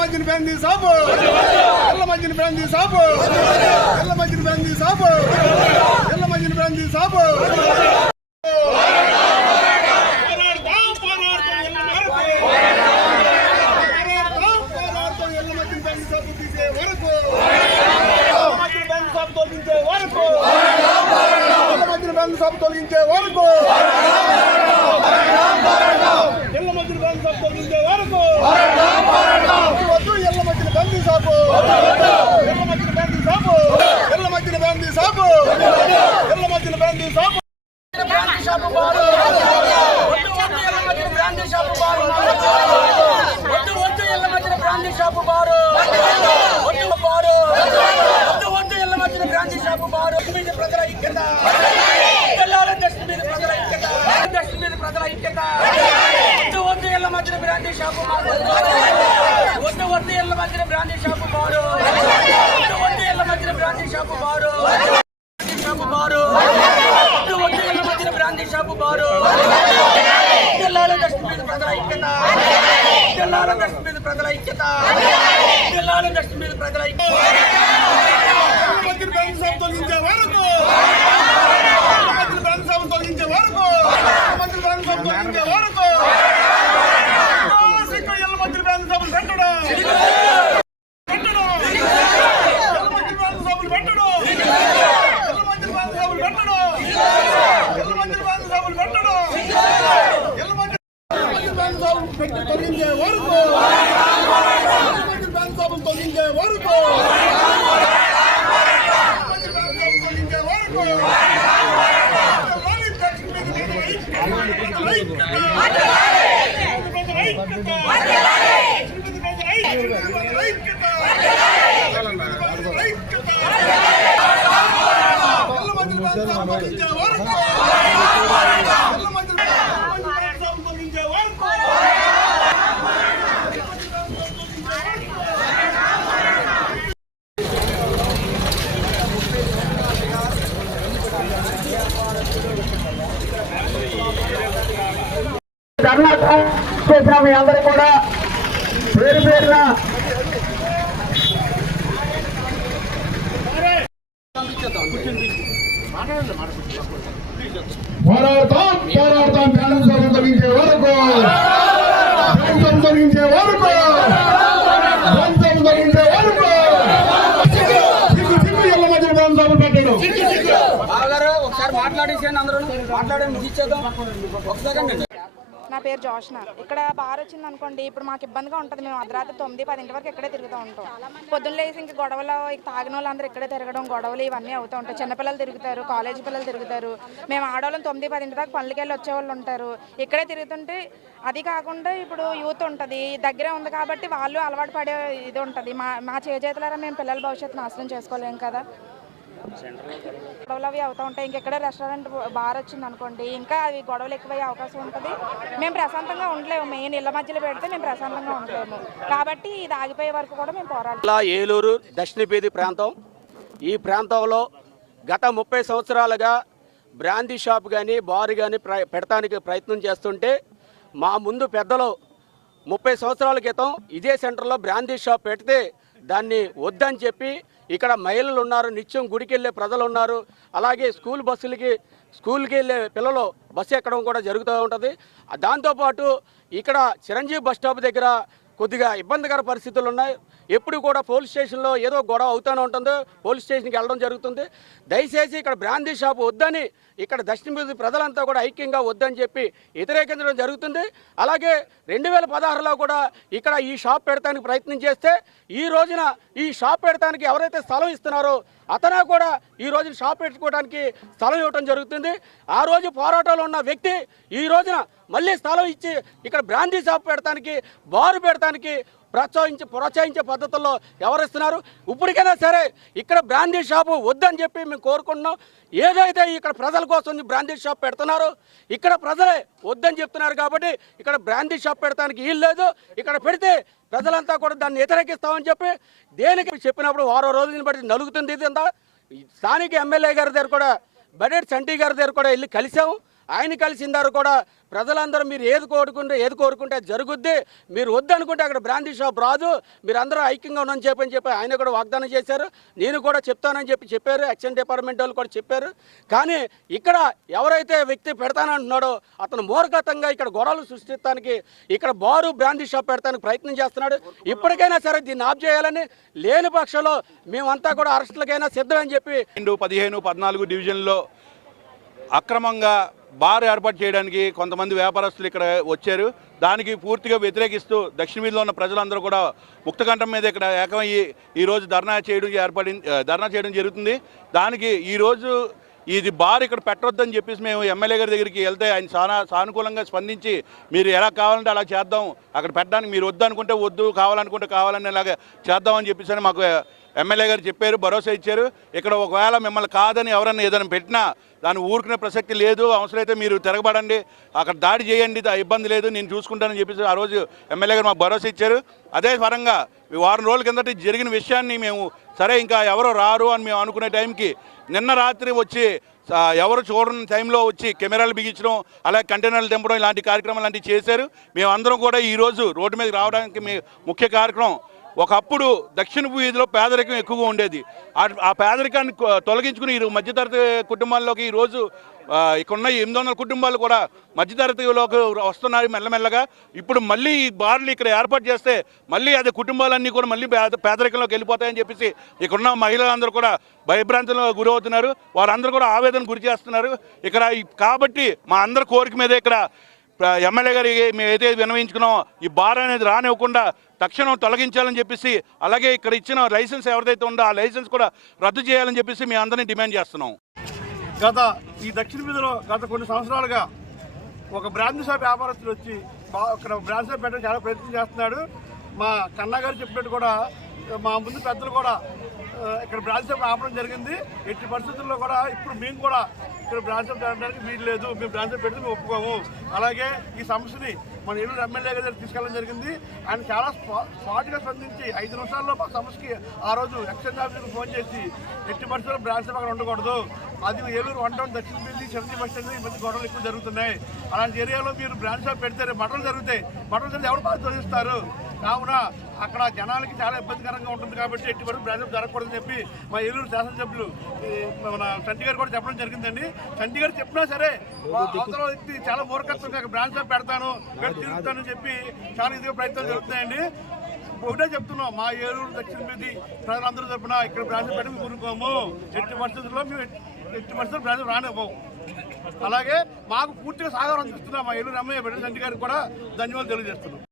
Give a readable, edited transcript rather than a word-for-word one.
మధ్యన బ్రాందీ సాపు ఎల్ల మధ్యన బ్రాందీ సాపు ఎల్ల మధ్యన బ్రాందీ సాపు ఎల్ల మధ్యన బ్రాందీ సాపు సభ తొలగించే వరకు ఎల్ల మధ్యన బందీ సభ తొలగించే వరకు వద్దు ఎల్ల మధ్యన బందీ సాపు ఎల్ల మధ్యన బందీ సాపు ఎల్ల మధ్యన బందీ సాపు ఎల్ల మధ్యన బందీ సాపు బ్రాందీ షాపు బారు వద్దు ఎల్ల మధ్యన బ్రాందీ షాపు బారు వద్దు ఎల్ల మధ్యన బ్రాందీ షాపు బారు వద్దు బారు వద్దు ఎల్ల మధ్యన బ్రాందీ షాపు బారు ప్రజల ఐక్యత ప్రజల ఐక్యత వద్దు ఎల్ల మధ్యన బ్రాందీ షాపు వద్దు ఎల్ల మధ్యన బ్రాందీ షాపు బారు వద్దు ఎల్ల మధ్యన బ్రాందీ షాపు బారు షాపు బారు వద్దు ఎల్ల మధ్యన బ్రాందీ షాపు బారు జిల్లాల దక్షిణ మీద ప్రజల ఐక్యత జిల్లాల దక్షిణ మీద ప్రజల ఐక్యత జిల్లాల దక్షిణ మీద ప్రజల ఐక్యత తొలగించే వరకు తొలగించే వరకు తొలగించే వరకు ఎల్ల మధ్య బ్రాందీ సభలు పెట్టడం తొలగించే వరకు తొలగించే వరకు చేసిన మీ అందరూ కూడా పేరు పేరున పోరాడతాం బ్యాలెన్స్ తొలగించే వరకు తొలగించే వరకు తొలగించే వరకు ఎల్ల మధ్య బ్యాలెన్స్ పెట్టడం ఒకసారి మాట్లాడేసాను అందరూ మాట్లాడే ముగిచ్చేద్దాం ఒకసారి. నా పేరు జోష్న. ఇక్కడ బార్ వచ్చింది అనుకోండి, ఇప్పుడు మాకు ఇబ్బందిగా ఉంటుంది. మేము అర్ధరాత్రి 9-10 వరకు ఇక్కడే తిరుగుతూ ఉంటాం. పొద్దున్న లేసి ఇంక గొడవలు, తాగిన వాళ్ళందరూ ఇక్కడే తిరగడం, గొడవలు ఇవన్నీ అవుతూ ఉంటాయి. చిన్నపిల్లలు తిరుగుతారు, కాలేజీ పిల్లలు తిరుగుతారు. మేము ఆడవాళ్ళం 9-10 దాకా పనులకి వెళ్ళి వచ్చేవాళ్ళు ఉంటారు. ఇక్కడే తిరుగుతుంటే అది కాకుండా ఇప్పుడు యూత్ ఉంటుంది, దగ్గరే ఉంది కాబట్టి వాళ్ళు అలవాటు పడే ఇది ఉంటుంది. మా చేతులారా మేము పిల్లల భవిష్యత్తు నాశనం చేసుకోలేము కదా. గొడవలు అవి అవుతూ ఉంటాయి. ఇంకెక్కడ రెస్టారెంట్ బార్ వచ్చింది అనుకోండి, ఇంకా అవి గొడవలు ఎక్కువయ్యే అవకాశం ఉంటుంది. మేము ప్రశాంతంగా ఉండలేము. మెయిన్ ఇళ్ల మధ్యలో పెడితే మేము ప్రశాంతంగా ఉండలేము. కాబట్టి ఇది ఆగిపోయే వరకు కూడా మేము పోరాడాలి. ఏలూరు దక్షిణ బీది ప్రాంతం. ఈ ప్రాంతంలో గత 30 సంవత్సరాలుగా బ్రాందీ షాప్ కానీ బార్ కానీ పెడతానికి ప్రయత్నం చేస్తుంటే, మా ముందు పెద్దలు 30 సంవత్సరాల క్రితం ఇదే సెంటర్లో బ్రాందీ షాప్ పెడితే దాన్ని వద్దని చెప్పి, ఇక్కడ మహిళలు ఉన్నారు, నిత్యం గుడికి వెళ్ళే ప్రజలు ఉన్నారు, అలాగే స్కూల్కి వెళ్ళే పిల్లలు బస్సు ఎక్కడం కూడా జరుగుతూ ఉంటుంది. దాంతోపాటు ఇక్కడ చిరంజీవి బస్ స్టాప్ దగ్గర కొద్దిగా ఇబ్బందికర పరిస్థితులు ఉన్నాయి. ఎప్పుడు కూడా పోలీస్ స్టేషన్లో ఏదో గొడవ అవుతూనే ఉంటుంది, పోలీస్ స్టేషన్కి వెళ్ళడం జరుగుతుంది. దయచేసి ఇక్కడ బ్రాందీ షాపు వద్దని, ఇక్కడ దక్షిణ బీది ప్రజలంతా కూడా ఐక్యంగా వద్దని చెప్పి వ్యతిరేకించడం జరుగుతుంది. అలాగే 2016లో కూడా ఇక్కడ ఈ షాప్ పెడతానికి ప్రయత్నం చేస్తే, ఈ రోజున ఈ షాప్ పెడతానికి ఎవరైతే స్థలం ఇస్తున్నారో అతను కూడా ఈ రోజున షాప్ పెట్టుకోవడానికి స్థలం ఇవ్వడం జరుగుతుంది. ఆ రోజు పోరాటంలో ఉన్న వ్యక్తి ఈ రోజున మళ్ళీ స్థలం ఇచ్చి ఇక్కడ బ్రాందీ షాప్ పెడతానికి, బారు పెడతానికి ప్రోత్సహించే పద్ధతుల్లో ఎవరిస్తున్నారు. ఇప్పటికైనా సరే ఇక్కడ బ్రాందీ షాపు వద్దని చెప్పి మేము కోరుకుంటున్నాం. ఏదైతే ఇక్కడ ప్రజల కోసం బ్రాందీ షాప్ పెడుతున్నారో, ఇక్కడ ప్రజలే వద్దని చెప్తున్నారు కాబట్టి ఇక్కడ బ్రాందీ షాప్ పెడతానికి వీలు లేదు. ఇక్కడ పెడితే ప్రజలంతా కూడా దాన్ని వ్యతిరేకిస్తామని చెప్పి దేనికి చెప్పినప్పుడు వారో రోజులను బట్టి నలుగుతుంది. ఇదంతా స్థానిక ఎమ్మెల్యే గారి దగ్గర కూడా, బడేటి చంటి గారి దగ్గర కూడా వెళ్ళి కలిసాము. ఆయన కలిసిందారు కూడా ప్రజలందరూ మీరు ఏది కోరుకుంటే అది జరుగుద్ది, మీరు వద్దనుకుంటే అక్కడ బ్రాందీ షాప్ రాదు, మీరు అందరూ ఐక్యంగా ఉండని చెప్పి ఆయన కూడా వాగ్దానం చేశారు. నేను కూడా చెప్తానని చెప్పారు, ఎక్సైజ్ డిపార్ట్మెంట్ వాళ్ళు కూడా చెప్పారు. కానీ ఇక్కడ ఎవరైతే వ్యక్తి పెడతానంటున్నాడో అతను మూర్ఖతంగా ఇక్కడ గొడవలు సృష్టించడానికి ఇక్కడ బారు బ్రాందీ షాప్ పెడతానికి ప్రయత్నం చేస్తున్నాడు. ఇప్పటికైనా సరే దీన్ని ఆఫ్ చేయాలని, లేని పక్షంలో మేమంతా కూడా అరెస్టులకైనా సిద్ధమని చెప్పి 15, 14 డివిజన్లో అక్రమంగా బార్ ఏర్పాటు చేయడానికి కొంతమంది వ్యాపారస్తులు ఇక్కడ వచ్చారు. దానికి పూర్తిగా వ్యతిరేకిస్తూ దక్షిణ వీధిలో ఉన్న ప్రజలందరూ కూడా ముక్తకంఠం మీద ఇక్కడ ఏకమయ్యి ఈరోజు ధర్నా చేయడం జరుగుతుంది. దానికి ఈరోజు ఇది బార్ ఇక్కడ పెట్టొద్దని చెప్పేసి మేము ఎమ్మెల్యే గారి దగ్గరికి వెళ్తే ఆయన చాలా సానుకూలంగా స్పందించి మీరు ఎలా కావాలంటే అలా చేద్దాం, అక్కడ పెట్టడానికి మీరు వద్దు అనుకుంటే వద్దు, కావాలనుకుంటే కావాలని ఇలాగ చేద్దామని చెప్పేసి మాకు ఎమ్మెల్యే గారు చెప్పారు, భరోసా ఇచ్చారు. ఇక్కడ ఒకవేళ మిమ్మల్ని కాదని ఎవరన్నా ఏదైనా పెట్టినా దాన్ని ఊరుకునే ప్రసక్తి లేదు, అవసరమైతే మీరు తిరగబడండి, అక్కడ దాడి చేయండి, ఇబ్బంది లేదు, నేను చూసుకుంటానని చెప్పేసి ఆ రోజు ఎమ్మెల్యే గారు మాకు భరోసా ఇచ్చారు. అదే పరంగా వారం రోజుల కిందట జరిగిన విషయాన్ని మేము సరే ఇంకా ఎవరు రారు అని మేము అనుకునే టైంకి నిన్న రాత్రి వచ్చి ఎవరు చూడని టైంలో వచ్చి కెమెరాలు బిగించడం, అలాగే కంటైనర్లు దింపడం, ఇలాంటి కార్యక్రమాలు లాంటివి చేశారు. మేమందరం కూడా ఈరోజు రోడ్డు మీద రావడానికి ముఖ్య కారణం, ఒకప్పుడు దక్షిణ వీధిలో పేదరికం ఎక్కువగా ఉండేది. ఆ పేదరికాన్ని తొలగించుకుని ఈ మధ్యతరగతి కుటుంబాల్లోకి ఈరోజు ఇక్కడున్న 800 కుటుంబాలు కూడా మధ్యతరగతిలోకి వస్తున్నారు మెల్లమెల్లగా. ఇప్పుడు మళ్ళీ ఈ బార్లు ఇక్కడ ఏర్పాటు చేస్తే మళ్ళీ అదే కుటుంబాలన్నీ కూడా మళ్ళీ పేదరికంలోకి వెళ్ళిపోతాయని చెప్పేసి ఇక్కడున్న మహిళలందరూ కూడా భయభ్రాంతులకు గురవుతున్నారు. వారందరూ కూడా ఆవేదన గురి చేస్తున్నారు ఇక్కడ. కాబట్టి మా అందరి కోరిక మీద ఇక్కడ ఎమ్మెల్యే గారికి మేము ఏదైతే విన్నవించుకున్నామో ఈ బార్ అనేది రానివ్వకుండా తక్షణం తొలగించాలని చెప్పేసి, అలాగే ఇక్కడ ఇచ్చిన లైసెన్స్ ఎవరిదైతే ఉందో ఆ లైసెన్స్ కూడా రద్దు చేయాలని చెప్పేసి మేము అందరినీ డిమాండ్ చేస్తున్నాం. ఈ దక్షిణ వీధిలో గత కొన్ని సంవత్సరాలుగా ఒక బ్రాందీ షాప్ వ్యాపారస్తులు వచ్చి ఇక్కడ బ్రాందీ షాప్ పెట్టడానికి చాలా ప్రయత్నం చేస్తున్నాడు. మా కన్నా గారు చెప్పినట్టు కూడా మా ముందు పెద్దలు కూడా ఇక్కడ బ్రాంచ్ షాప్ ఆపడం జరిగింది. ఎట్టి పరిస్థితుల్లో కూడా ఇప్పుడు మేము కూడా ఇక్కడ బ్రాంచ్ షాప్ పెట్టడానికి వీలు లేదు, మేము బ్రాంచ్ షాప్ పెడితే మేము ఒప్పుకోము. అలాగే ఈ సమస్యని మన ఏలూరు ఎమ్మెల్యే గారి దగ్గర తీసుకెళ్ళడం జరిగింది. ఆయన చాలా స్పాట్గా స్పందించి 5 నిమిషాల్లో మా సమస్యకి ఆ రోజు ఎక్సైజ్ ఆఫీసర్కి ఫోన్ చేసి ఎట్టి పరిస్థితుల్లో బ్రాంచ్ షాప్ అక్కడ ఉండకూడదు, అది ఏలూరు 1 టౌన్ దక్షిణ వీధి చిరంజీవి బస్ స్టాండ్ ఈ మధ్య గొడవలు ఎక్కువ జరుగుతున్నాయి, అలాంటి ఏరియాలో మీరు బ్రాంచ్ షాప్ పెడితే మటలు జరుగుతాయి, మటలు జరిగితే ఎవరు బాధ్యత వహిస్తారు, కావున అక్కడ జనాలకి చాలా ఇబ్బందికరంగా ఉంటుంది కాబట్టి ఎట్టి వరకు బ్రాంచ్ షాప్ జరగకూడదని చెప్పి మా ఏలూరు శాసనసభ్యులు మన చంటి గారు కూడా చెప్పడం జరిగిందండి. చంటి గారు చెప్పినా సరే అవతల వ్యక్తి చాలా మూర్ఖత్వంగా బ్రాంచ్ షాప్ పెడతాను తిరుగుతానని చెప్పి చాలా ఇదిగా ప్రయత్నాలు జరుగుతున్నాయండి. ఒకటే చెప్తున్నాం, మా ఏలూరు దక్షిణ వీధి ప్రజలందరూ తరపున ఇక్కడ బ్రాంచ్ పెట్టి మేము ఊరుకోము, ఎట్టి పరిస్థితుల్లో మేము ఎట్టి పరిస్థితుల్లో బ్రాంచ్ రానివ్వము. అలాగే మాకు పూర్తిగా సహకారం అందిస్తున్నాం మా ఏలూరు ఎమ్మెల్యే బిడ్డ చంటి గారికి కూడా ధన్యవాదాలు తెలియజేస్తున్నాం.